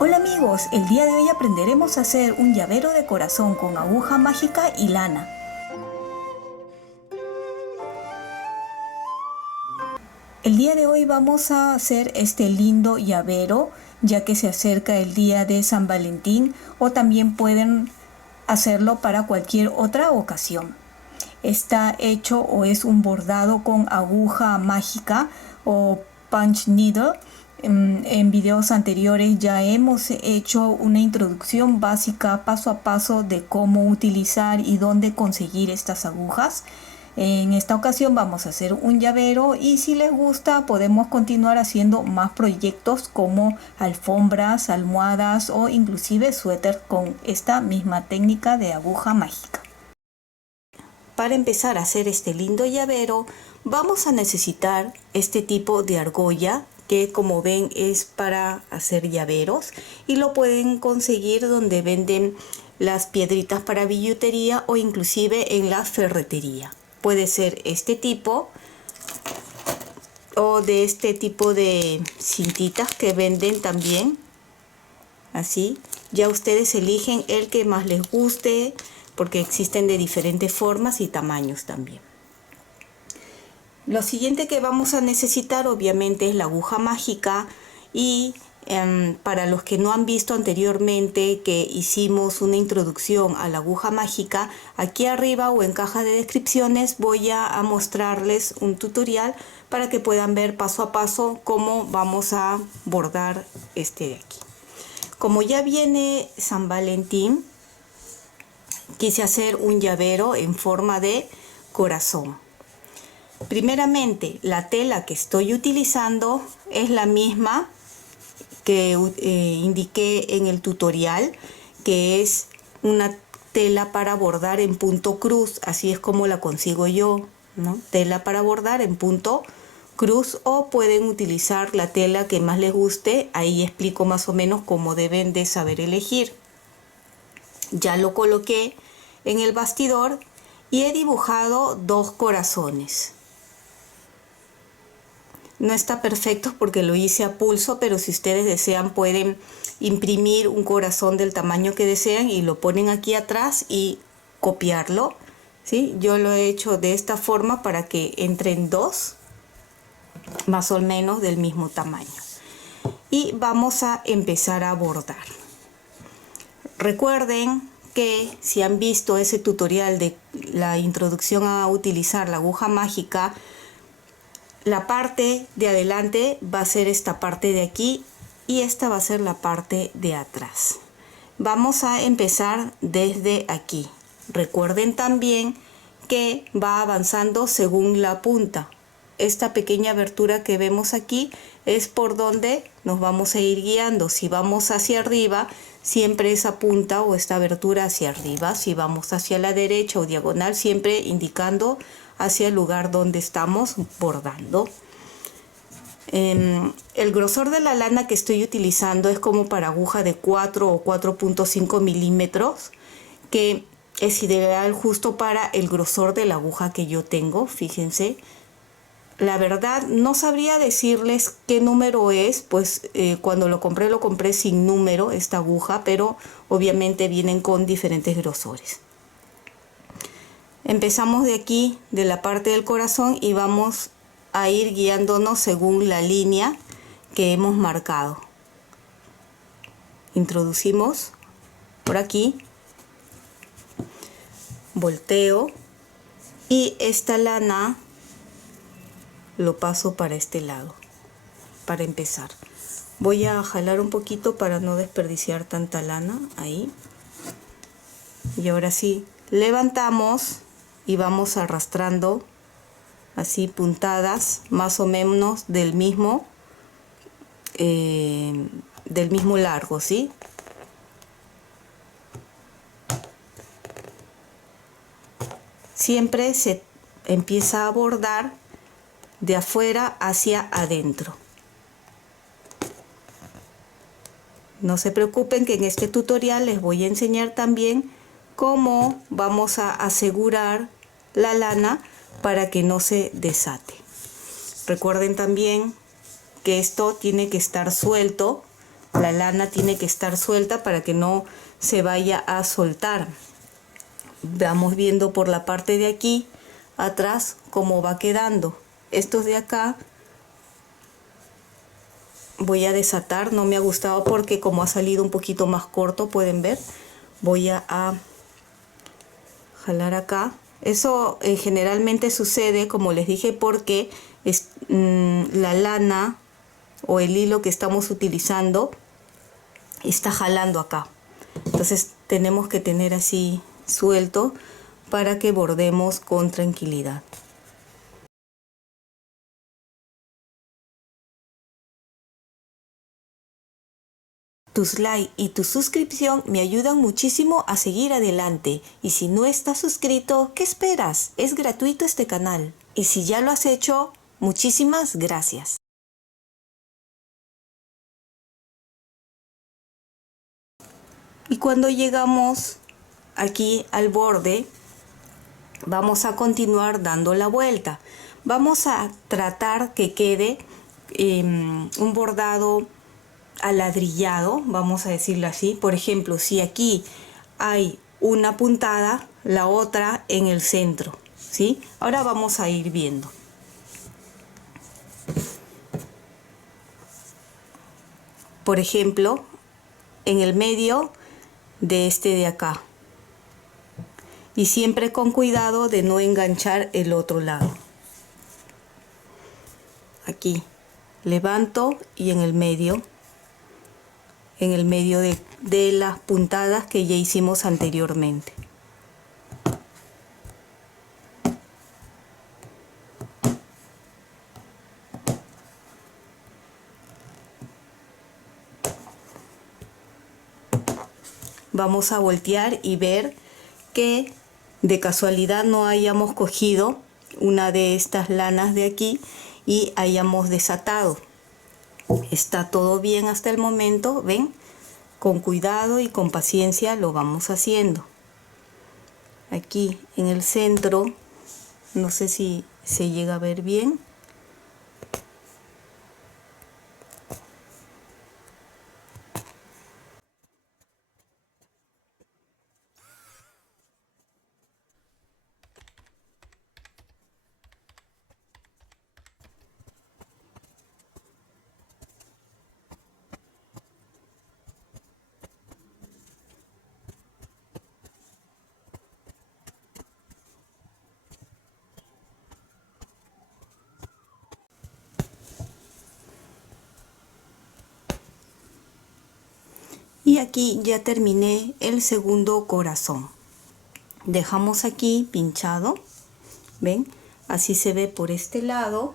Hola amigos, el día de hoy aprenderemos a hacer un llavero de corazón con aguja mágica y lana. El día de hoy vamos a hacer este lindo llavero, ya que se acerca el día de San Valentín, o también pueden hacerlo para cualquier otra ocasión. Está hecho o es un bordado con aguja mágica o punch needle. En videos anteriores ya hemos hecho una introducción básica paso a paso de cómo utilizar y dónde conseguir estas agujas. En esta ocasión vamos a hacer un llavero y si les gusta podemos continuar haciendo más proyectos como alfombras, almohadas o inclusive suéter con esta misma técnica de aguja mágica. Para empezar a hacer este lindo llavero vamos a necesitar este tipo de argolla que, como ven, es para hacer llaveros y lo pueden conseguir donde venden las piedritas para billutería o inclusive en la ferretería. Puede ser este tipo o de este tipo de cintitas que venden también, así. Ya ustedes eligen el que más les guste, porque existen de diferentes formas y tamaños también. Lo siguiente que vamos a necesitar obviamente es la aguja mágica y para los que no han visto anteriormente que hicimos una introducción a la aguja mágica, aquí arriba o en caja de descripciones voy a mostrarles un tutorial para que puedan ver paso a paso cómo vamos a bordar este de aquí. Como ya viene San Valentín, quise hacer un llavero en forma de corazón. Primeramente, la tela que estoy utilizando es la misma que indiqué en el tutorial, que es una tela para bordar en punto cruz. Así es como la consigo yo, ¿no? Tela para bordar en punto cruz, o pueden utilizar la tela que más les guste. Ahí explico más o menos cómo deben de saber elegir. Ya lo coloqué en el bastidor y he dibujado dos corazones. No está perfecto porque lo hice a pulso, pero si ustedes desean pueden imprimir un corazón del tamaño que desean y lo ponen aquí atrás y copiarlo, ¿sí? Yo lo he hecho de esta forma para que entren dos más o menos del mismo tamaño. Y vamos a empezar a bordar. Recuerden que si han visto ese tutorial de la introducción a utilizar la aguja mágica, la parte de adelante va a ser esta parte de aquí y esta va a ser la parte de atrás. Vamos a empezar desde aquí. Recuerden también que va avanzando según la punta. Esta pequeña abertura que vemos aquí es por donde nos vamos a ir guiando. Si vamos hacia arriba, siempre esa punta o esta abertura hacia arriba. Si vamos hacia la derecha o diagonal, siempre indicando hacia el lugar donde estamos bordando. El grosor de la lana que estoy utilizando es como para aguja de 4 o 4.5 milímetros, que es ideal justo para el grosor de la aguja que yo tengo. Fíjense, la verdad no sabría decirles qué número es, pues cuando lo compré sin número esta aguja, pero obviamente vienen con diferentes grosores. Empezamos de aquí, de la parte del corazón, y vamos a ir guiándonos según la línea que hemos marcado. Introducimos por aquí, volteo y esta lana lo paso para este lado. Para empezar, voy a jalar un poquito para no desperdiciar tanta lana ahí. Y ahora sí, levantamos y vamos arrastrando así puntadas más o menos del mismo largo, ¿sí? Siempre se empieza a bordar de afuera hacia adentro. No se preocupen que en este tutorial les voy a enseñar también cómo vamos a asegurar la lana para que no se desate. Recuerden también que esto tiene que estar suelto La lana tiene que estar suelta para que no se vaya a soltar. Vamos viendo por la parte de aquí atrás cómo va quedando. Estos de acá voy a desatar, no me ha gustado porque como ha salido un poquito más corto, pueden ver. Voy a jalar acá. Eso generalmente sucede, como les dije, porque la lana o el hilo que estamos utilizando está jalando acá. Entonces tenemos que tener así suelto para que bordemos con tranquilidad. Tus likes y tu suscripción me ayudan muchísimo a seguir adelante. Y si no estás suscrito, ¿qué esperas? Es gratuito este canal. Y si ya lo has hecho, muchísimas gracias. Y cuando llegamos aquí al borde, vamos a continuar dando la vuelta. Vamos a tratar que quede un bordado aladrillado, vamos a decirlo así. Por ejemplo, si aquí hay una puntada, la otra en el centro, ¿sí? Ahora vamos a ir viendo. Por ejemplo, en el medio de este de acá. Y siempre con cuidado de no enganchar el otro lado. Aquí levanto y en el medio de las puntadas que ya hicimos anteriormente. Vamos a voltear y ver que de casualidad no hayamos cogido una de estas lanas de aquí y hayamos desatado. Está todo bien hasta el momento, ¿ven? Con cuidado y con paciencia lo vamos haciendo. Aquí en el centro, no sé si se llega a ver bien. Y aquí ya terminé el segundo corazón. Dejamos aquí pinchado, ¿ven? Así se ve por este lado.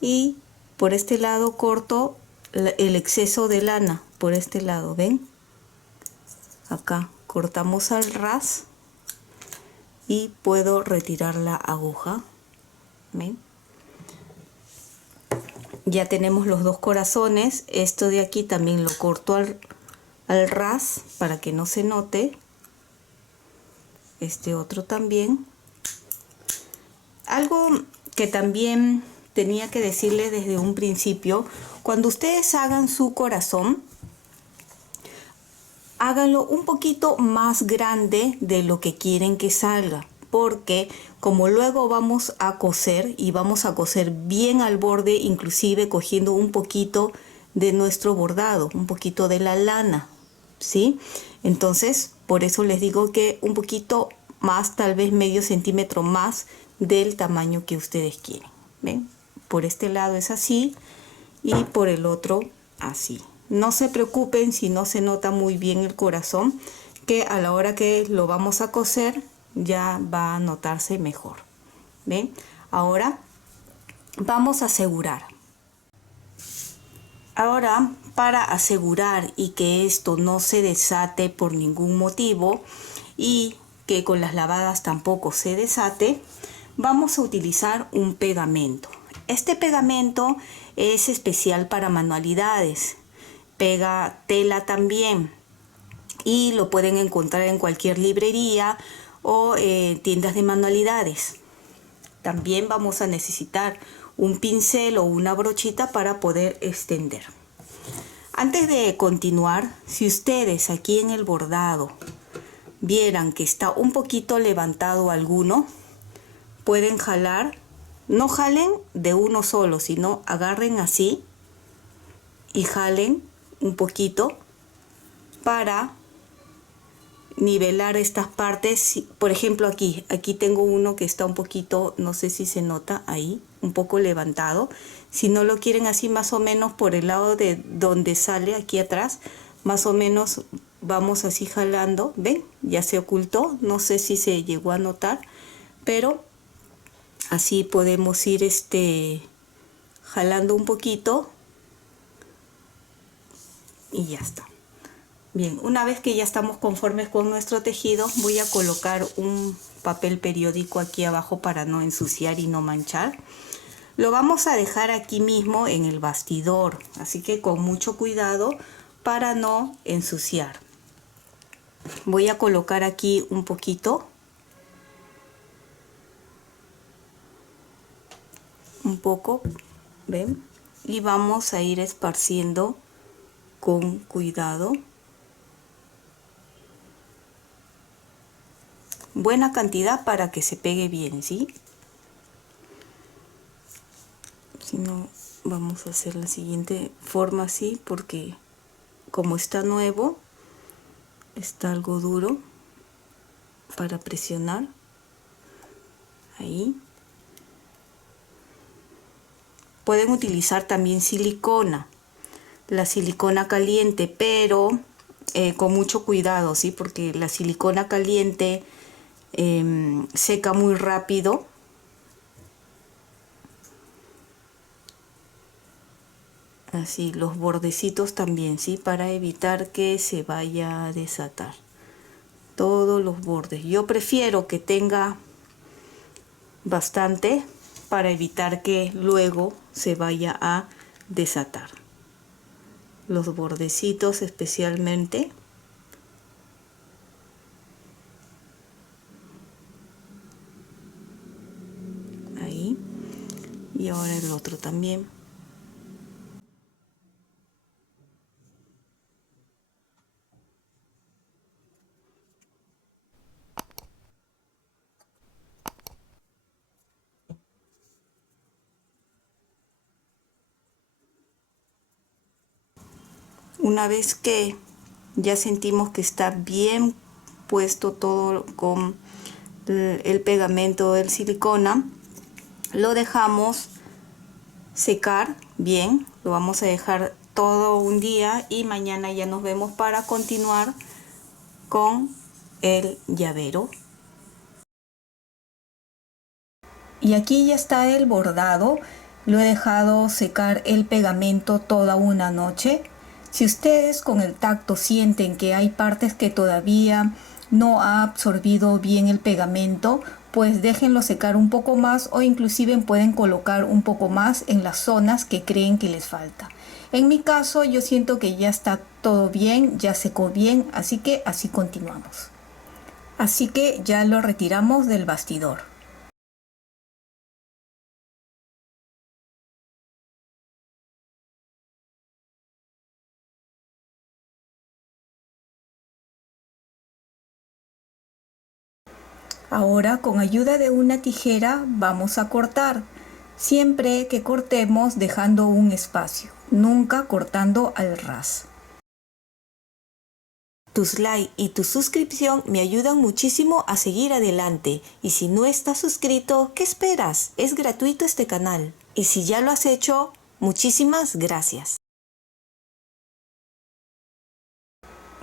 Y por este lado corto el exceso de lana, por este lado, ¿ven? Acá cortamos al ras y puedo retirar la aguja, ¿ven? Ya tenemos los dos corazones. Esto de aquí también lo corto al ras para que no se note. Este otro también. Algo que también tenía que decirles desde un principio: cuando ustedes hagan su corazón, háganlo un poquito más grande de lo que quieren que salga, porque como luego vamos a coser y vamos a coser bien al borde, inclusive cogiendo un poquito de nuestro bordado, un poquito de la lana, ¿sí? Entonces, por eso les digo que un poquito más, tal vez medio centímetro más del tamaño que ustedes quieren. ¿Ven? Por este lado es así y por el otro así. No se preocupen si no se nota muy bien el corazón, que a la hora que lo vamos a coser ya va a notarse mejor. ¿Ven? Ahora vamos a asegurar. Ahora, para asegurar y que esto no se desate por ningún motivo y que con las lavadas tampoco se desate, vamos a utilizar un pegamento. Este pegamento es especial para manualidades. Pega tela también y lo pueden encontrar en cualquier librería o tiendas de manualidades. También vamos a necesitar un pincel o una brochita para poder extender. Antes de continuar, si ustedes aquí en el bordado vieran que está un poquito levantado alguno, pueden jalar, no jalen de uno solo, sino agarren así y jalen un poquito para nivelar estas partes. Por ejemplo, aquí tengo uno que está un poquito, no sé si se nota ahí, un poco levantado. Si no lo quieren así, más o menos por el lado de donde sale aquí atrás, más o menos vamos así jalando. ¿Ven? Ya se ocultó, no sé si se llegó a notar, pero así podemos ir jalando un poquito y ya está. Bien, una vez que ya estamos conformes con nuestro tejido, voy a colocar un papel periódico aquí abajo para no ensuciar y no manchar. Lo vamos a dejar aquí mismo en el bastidor, así que con mucho cuidado para no ensuciar. Voy a colocar aquí un poquito, un poco, ¿ven? Y vamos a ir esparciendo con cuidado. Buena cantidad para que se pegue bien, ¿sí? Si no, vamos a hacer la siguiente forma así, porque como está nuevo, está algo duro para presionar. Ahí. Pueden utilizar también silicona, la silicona caliente, pero con mucho cuidado, ¿sí? Porque la silicona caliente seca muy rápido. Así, los bordecitos también, ¿sí? Para evitar que se vaya a desatar. Todos los bordes. Yo prefiero que tenga bastante para evitar que luego se vaya a desatar. Los bordecitos especialmente. Ahí. Y ahora el otro también. Una vez que ya sentimos que está bien puesto todo con el pegamento del silicona, lo dejamos secar bien, lo vamos a dejar todo un día y mañana ya nos vemos para continuar con el llavero. Y aquí ya está el bordado, lo he dejado secar el pegamento toda una noche. Si ustedes con el tacto sienten que hay partes que todavía no ha absorbido bien el pegamento, pues déjenlo secar un poco más o inclusive pueden colocar un poco más en las zonas que creen que les falta. En mi caso yo siento que ya está todo bien, ya secó bien, así que así continuamos. Así que ya lo retiramos del bastidor. Ahora con ayuda de una tijera vamos a cortar, siempre que cortemos dejando un espacio, nunca cortando al ras. Tus likes y tu suscripción me ayudan muchísimo a seguir adelante. Y si no estás suscrito, ¿qué esperas? Es gratuito este canal. Y si ya lo has hecho, muchísimas gracias.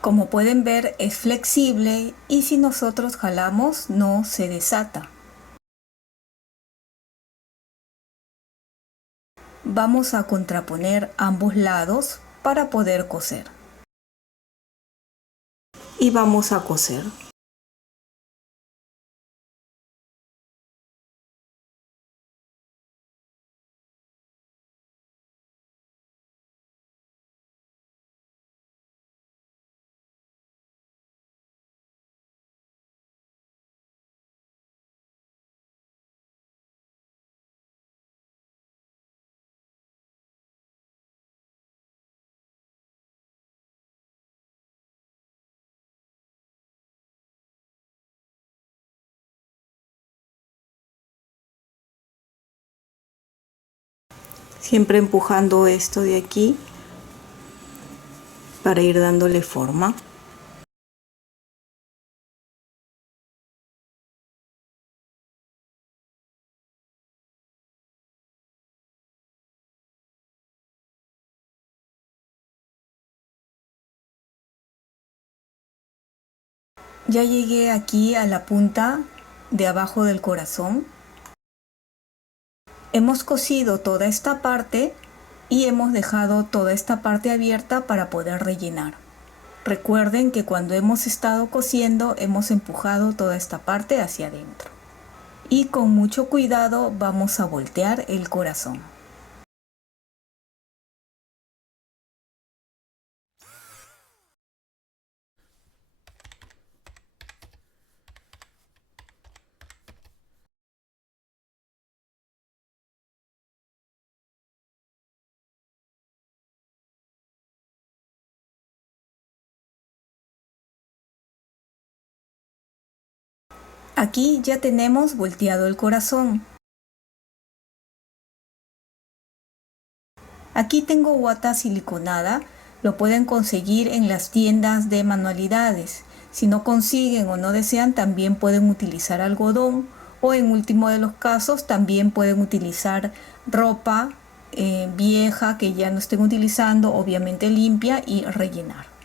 Como pueden ver, es flexible y si nosotros jalamos no se desata. Vamos a contraponer ambos lados para poder coser. Y vamos a coser. Siempre empujando esto de aquí para ir dándole forma. Ya llegué aquí a la punta de abajo del corazón. Hemos cosido toda esta parte y hemos dejado toda esta parte abierta para poder rellenar. Recuerden que cuando hemos estado cosiendo hemos empujado toda esta parte hacia adentro. Y con mucho cuidado vamos a voltear el corazón. Aquí ya tenemos volteado el corazón. Aquí tengo guata siliconada, lo pueden conseguir en las tiendas de manualidades. Si no consiguen o no desean, también pueden utilizar algodón o en último de los casos también pueden utilizar ropa vieja que ya no estén utilizando, obviamente limpia, y rellenar.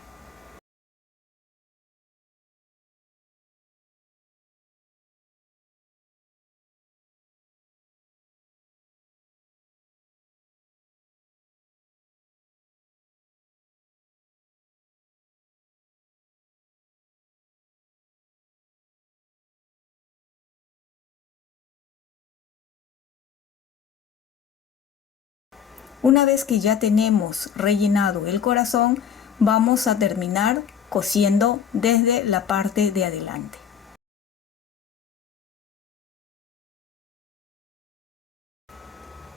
Una vez que ya tenemos rellenado el corazón, vamos a terminar cosiendo desde la parte de adelante.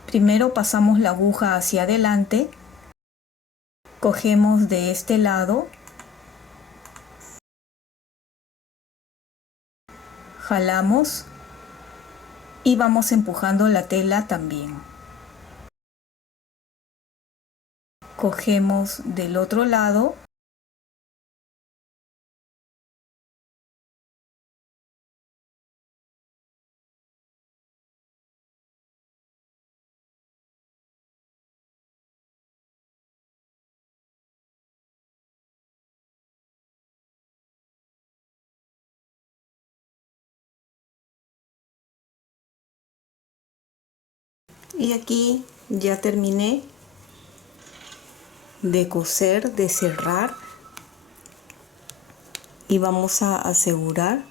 Primero pasamos la aguja hacia adelante, cogemos de este lado, jalamos y vamos empujando la tela también. Cogemos del otro lado y aquí ya terminé de coser, de cerrar, y vamos a asegurar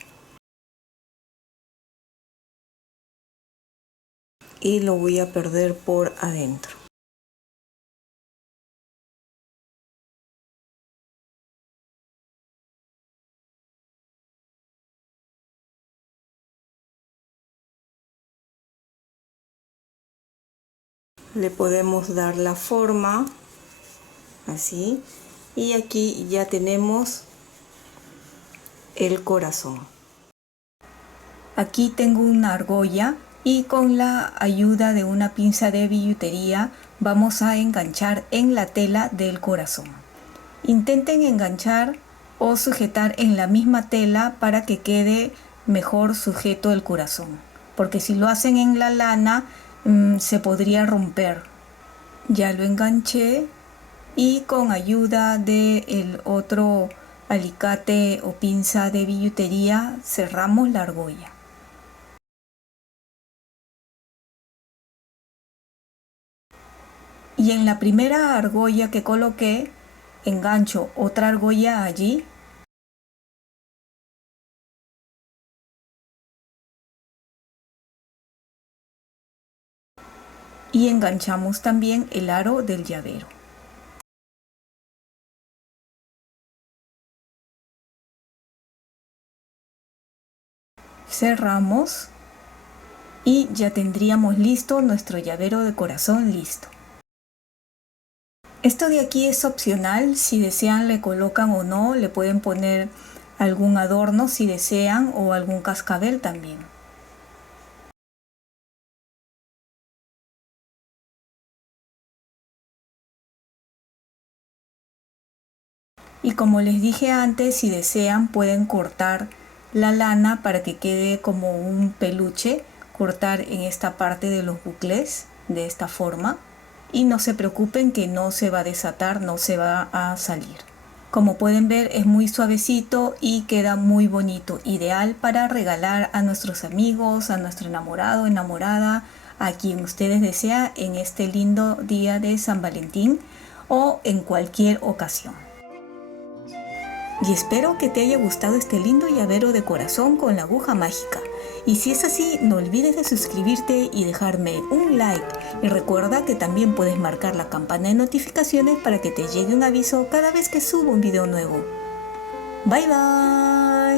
y lo voy a perder por adentro. Le podemos dar la forma así y aquí ya tenemos el corazón. Aquí tengo una argolla y con la ayuda de una pinza de billutería vamos a enganchar en la tela del corazón. Intenten enganchar o sujetar en la misma tela para que quede mejor sujeto el corazón, porque si lo hacen en la lana se podría romper. Ya lo enganché y con ayuda del otro alicate o pinza de billutería cerramos la argolla. Y en la primera argolla que coloqué, engancho otra argolla allí y enganchamos también el aro del llavero. Cerramos y ya tendríamos listo nuestro llavero de corazón listo. Esto de aquí es opcional, si desean le colocan o no, le pueden poner algún adorno si desean o algún cascabel también. Y como les dije antes, si desean pueden cortar la lana para que quede como un peluche, cortar en esta parte de los bucles de esta forma y no se preocupen que no se va a desatar, no se va a salir. Como pueden ver es muy suavecito y queda muy bonito, ideal para regalar a nuestros amigos, a nuestro enamorado, enamorada, a quien ustedes desean en este lindo día de San Valentín o en cualquier ocasión. Y espero que te haya gustado este lindo llavero de corazón con la aguja mágica. Y si es así, no olvides de suscribirte y dejarme un like. Y recuerda que también puedes marcar la campana de notificaciones para que te llegue un aviso cada vez que subo un video nuevo. Bye bye.